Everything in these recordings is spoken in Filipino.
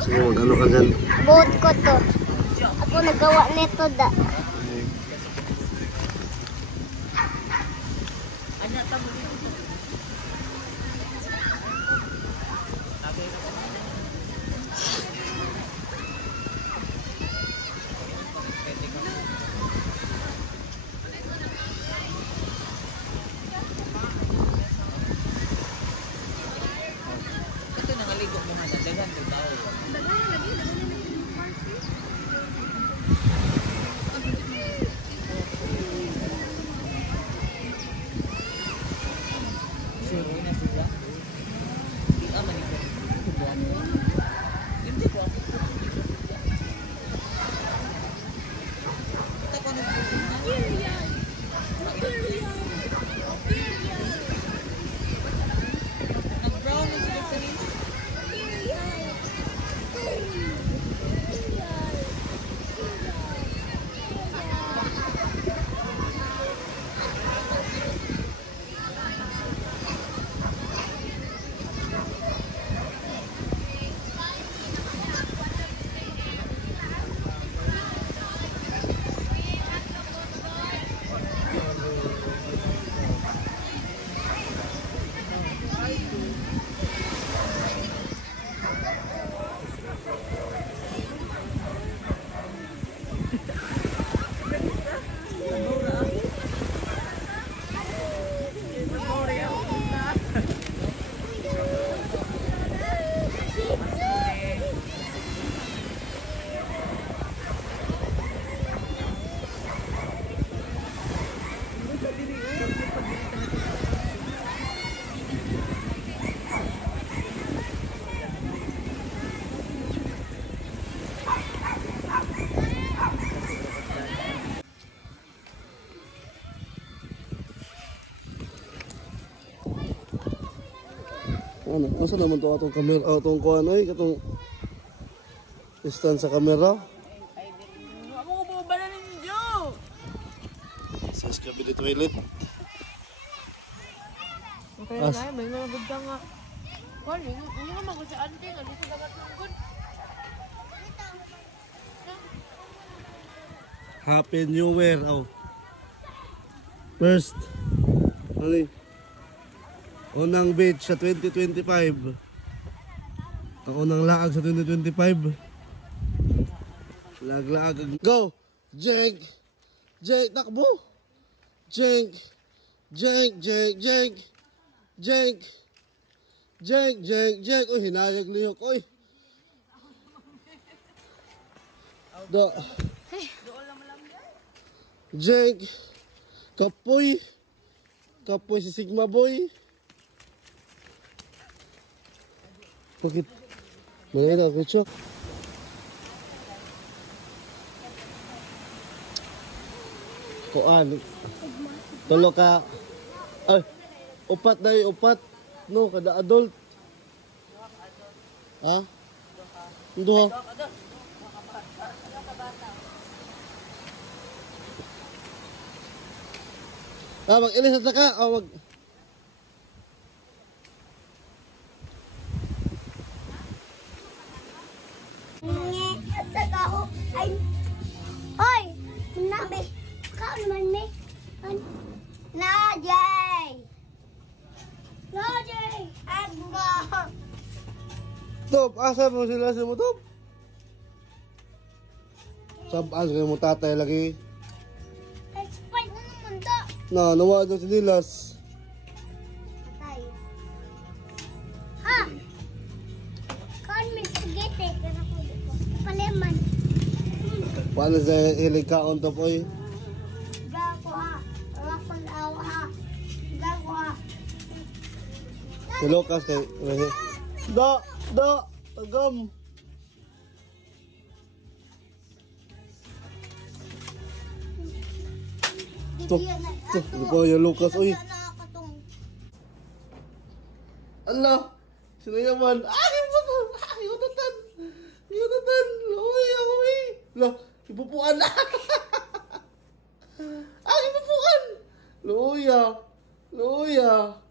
Sige, mag-ano ka dyan? Buot ko to. Ako nagawa nito da. Ano? Masa naman ito atong kamera? Atong kuhan ay? Katong stand sa kamera? Ako ko po ba na ninyo? Sa cabinet toilet. Okay na, may mga ganda nga. Kali, hindi naman ko sa auntie nga, dito dapat ng good. Happy New Year. Oh. First. Ano? Unang beach sa 2025. Ang unang laag sa 2025. Laag-laag. Go! Jake! Jake, takbo! Jake! Jake, Jake, Jake! Jake! Jake, Jake, Jake! Uy, hinayag lihok. Uy! Do. Jake! Kapoy! Kapoy si Sigma Boy! Bakit? Malay ako, Chok. Kuan. Tulo ka. Ay, upat na upat. No, kada adult. Ha? Duha. Mag-ilis na ka. Mag... Ay, hoy, nabi, kaon man me. Najay, Najay, agma. Top, asa mo sila sa mo, Top? Sabaan sa mo tatay lagi. Expired na naman to. Na, nawa daw si Nilas. Patay. Ha? Kaon me spaghetti. Paleman. Paano sa hilig kaon, Top, oy? Gago ha. Rakon awa ha. Gago ha. Si Lucas kay... Da! Da! Tagam! Ito, ito pa yung Lucas, uy. Allah! Sino yaman? Yung buto! Yung utatan! Yung utatan! Uy, uy! Lah, ipupuan na! Ipupuan! Luya! Luya!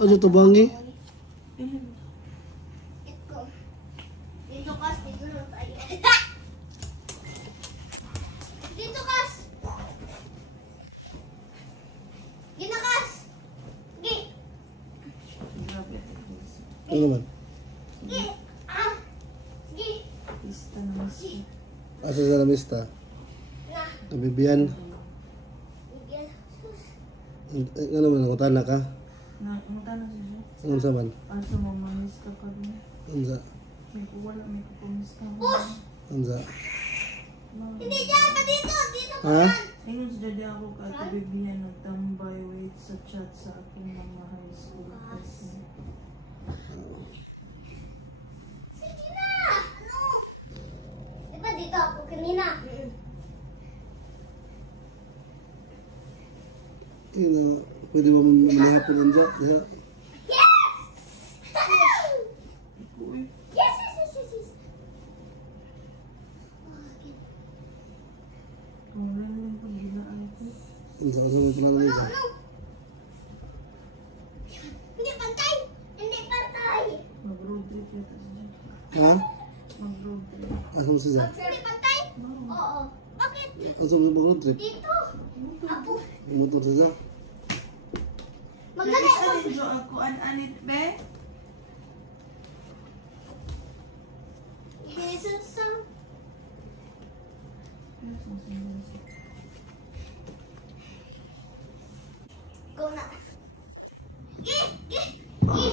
Ano to bangi? Ito. Dito kas, dito na tayo. Dito kas. Ginakas. Gi. Ano naman? Gi. Ah. Gi. Asa sa lamista? Na. Kabibiyan? Bigyan. Sus. Ano man, nakutana ka? Mutana siya. Ano sa man? Asa mo manis ka ka rin. Ano sa? May kuwala, may kupumis ka. Push. Ano sa? Hindi dyan pa dito. Dito pa Ha? yan. Ayun sa dadi ako ka kabibiyan nagtambay wait sa chat sa aking mga high school classmates. Sige na. Ano? Diba dito ako kanina? Pwede ba manihapon yan dyan? Diha? Yes! Uy, Yes, yes, yes, yes, yes. kung lang lang pag ginaan ko. Ano sa? Ano sa? Ano sa? Ano? Hindi pantay! Hindi pantay! Mag-road trip yata siya. Ha? Mag-road trip. Ano sa? Hindi pantay? Oo. Bakit? Ano sa road trip? Dito. Apo. Motor sa? Maglagay ako. Ano jo ako anit be? Jesus song. Go na. Gi! Gi! Gi!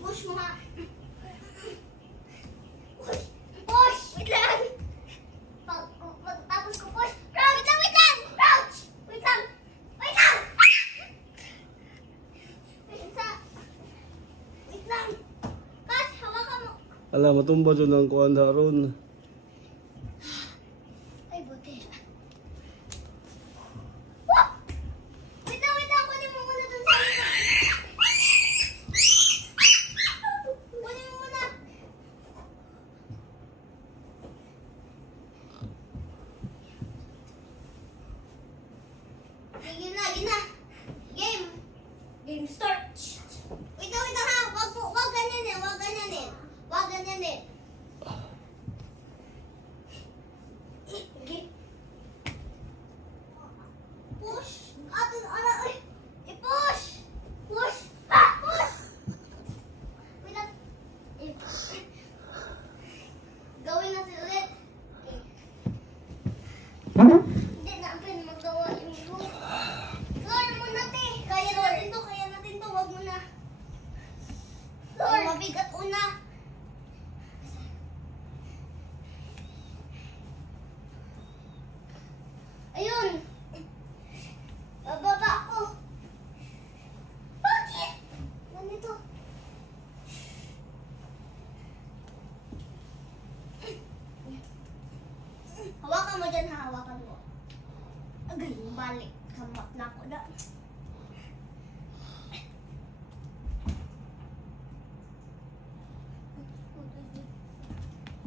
Push mo nga. Push! Push! Wait lang! Pagtapos ko push. Crouch! Wait lang! Wait lang! Crouch! Wait lang! Wait lang! Wait lang! Wait lang! Kas, hawakan mo. Ala, matumba dyan ang kuhan daron. Ay, buti. Wah! Wait lang, wait lang. Kunin mo muna dun sa ito. Kunin mo muna. Sige na, sige na. Game. Game start. Wait lang ha. Wag ganyanin. Wag ganyanin. Wag ganyanin. Game. Push! Ato, ay! I-push! Push! Ah! Push! Wait lang. Gawin natin ulit. Hindi natin magawa yung room. Floor muna, te. Kaya natin to, kaya natin to. Wag mo na. Floor. Mabigat una. Ayun. Bababa ako. Bakit? Ganito. Hawakan mo dyan ha, hawakan mo. Agay, balik. Kamat na ako na.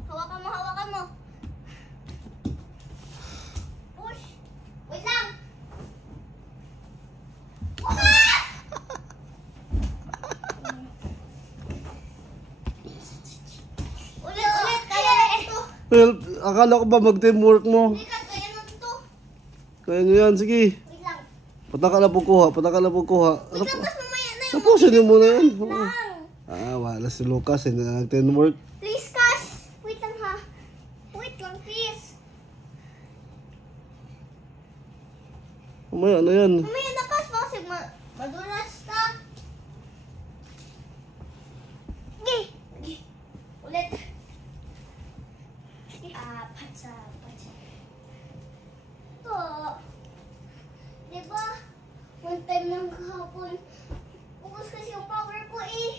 Hawakan mo, hawakan mo. Push. Wait lang. Ulit, kaya ito. Well, akala ko ba mag-teamwork mo? Hindi ka, kaya natin to. Kaya nyo yan, sige. Wait lang. Pataka na po kuha, pataka na po kuha. Wait lang, tas mamaya na yun. Tapusin niyo muna yan. Oo. Lang. Ah, wala si Lucas, hindi na nag-teamwork. Please, Cass. Wait lang ha. Wait lang, please. Mamaya na yan. Mamaya na, Cass. Baka madulas ka. Gi. Gi. Ulit. Patsa, patsa. Ito. Diba? One time lang kahapon. Bukos kasi yung power ko eh.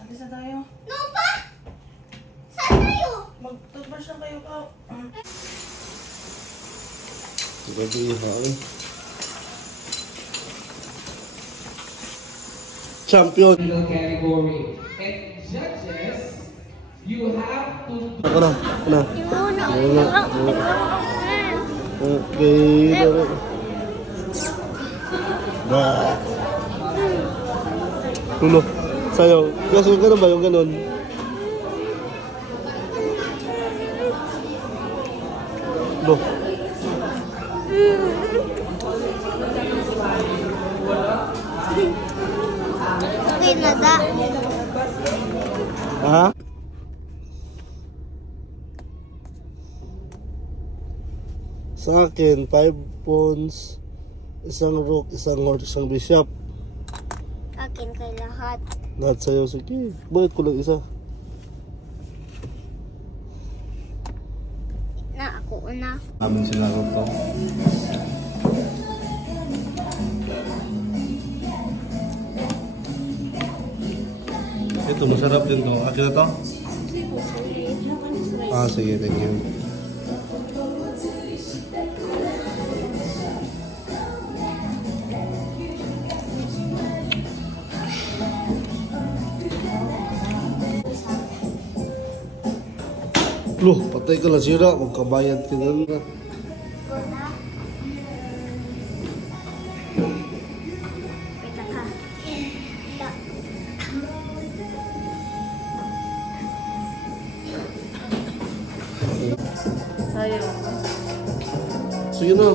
Alis na tayo. No pa! Saan tayo? Mag-toothbrush na kayo ka. Grabe iha eh. Champion! Single category. And judges, you have to Ako na, ako na. Yung una. Wala, Okay. Bah. Tulo. Sayo. Kasi ganun ba yung ganun? Lo. Okay na da. Ha? Sa akin, 5 pawns, isang rook, isang horse, isang bishop. Akin kay lahat. Lahat sa'yo, sige. Bakit ko lang isa? Na ako una. Amin sinarap to. Ito, masarap din to. Akin na to? Ah, sige, thank you. Loh, patay ka lang sira. Magkabayad ka na. Wala. Wait lang ha. Da. Sayang. Sige na.